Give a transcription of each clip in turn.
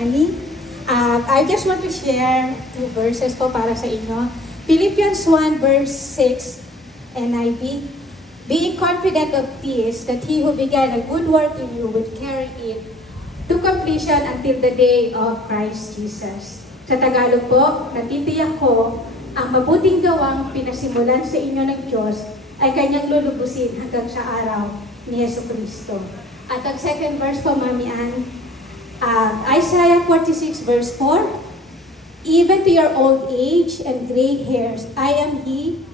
Annie. I just want to share 2 verses po para sa inyo. Philippians 1 verse 6, NIV. Being confident of this, that he who began a good work in you will carry it to completion until the day of Christ Jesus. Sa Tagalog po, natitiyak ko, ang mabuting gawang pinasimulan sa inyo ng Diyos ay kanyang lulubusin hanggang sa araw ni Yesu Cristo. At ang second verse po, Mami Ann, Isaiah 46 verse 4, even to your old age and gray hairs, I am He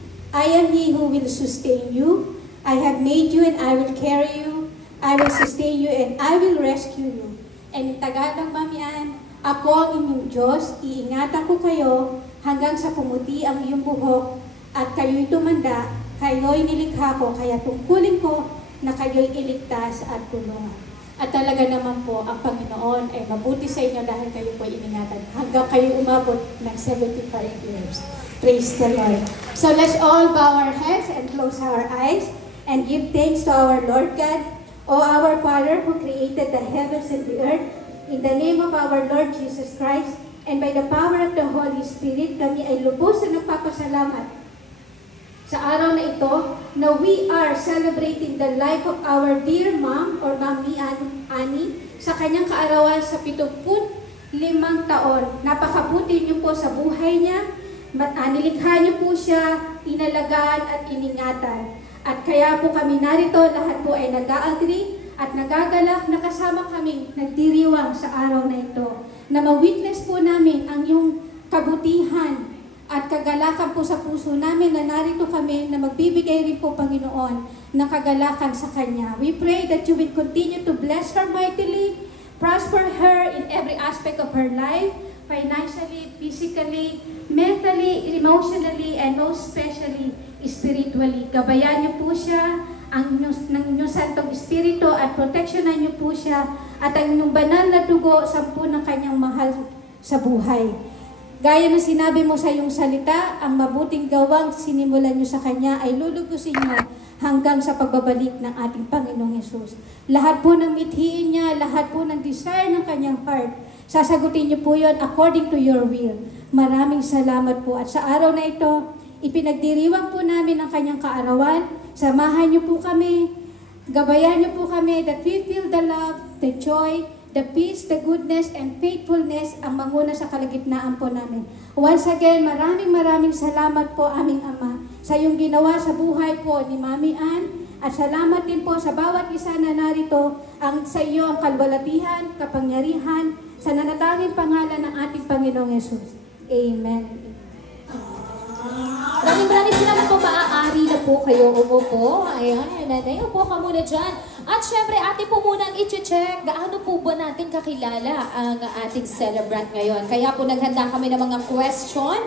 who will sustain you. I have made you and I will carry you. I will sustain you and I will rescue you. And in Tagalog, Mami Ann, ako ang inyong Diyos, iingatan ko kayo hanggang sa pumuti ang iyong buhok at kayo'y tumanda, kayo'y nilikha ko, kaya tungkulin ko na kayo'y iligtas at tulungan. At talaga naman po, ang Panginoon ay mabuti sa inyo dahil kayo po iningatan hanggang kayo umabot ng 75 years. Praise the Lord. So let's all bow our heads and close our eyes and give thanks to our Lord God, O our Father who created the heavens and the earth. In the name of our Lord Jesus Christ, and by the power of the Holy Spirit, kami ay lubos na nagpapasalamat sa araw na ito na we are celebrating the life of our dear mom or Mami Annie sa kanyang kaarawan sa 75 taon. Napakabuti niyo po sa buhay niya, nilikha niyo po siya, inalagaan at iningatan. At kaya po kami narito, lahat po ay nag-agree at nagagalak na kasama kaming nagdiriwang sa araw na ito, na ma-witness po namin ang iyong kabutihan at kagalakan po sa puso namin na narito kami na magbibigay rin po, Panginoon, ng kagalakan sa Kanya. We pray that you will continue to bless her mightily, prosper her in every aspect of her life, financially, physically, mentally, emotionally, and most especially, spiritually. Gabayan niyo po siya, ng inyong Santong Espiritu at proteksyonan niyo po siya at ang inyong banal na dugo sampu ng kanyang mahal sa buhay. Gaya ng sinabi mo sa iyong salita, ang mabuting gawang sinimulan niyo sa kanya ay lulugusin niyo hanggang sa pagbabalik ng ating Panginoong Yesus. Lahat po ng mithiin niya, lahat po ng desire ng kanyang heart, sasagutin niyo po yon according to your will. Maraming salamat po at sa araw na ito, ipinagdiriwang po namin ang kanyang kaarawan. Samahan niyo po kami, gabayan niyo po kami that we feel the love, the joy, the peace, the goodness, and faithfulness ang manguna sa kalagitnaan po namin. Once again, maraming salamat po aming Ama sa iyong ginawa sa buhay po ni Mami Ann at salamat din po sa bawat isa na narito sa iyo ang kalwalatihan, kapangyarihan sa nanatanging pangalan ng ating Panginoong Yesus. Amen. Maraming salamat po, maaari na po kayo umupo. Ayan, nanay, upo ka muna dyan. At syempre, atin po munang i-check gaano po ba natin kakilala ang ating celebrant ngayon. Kaya po naghanda kami ng mga question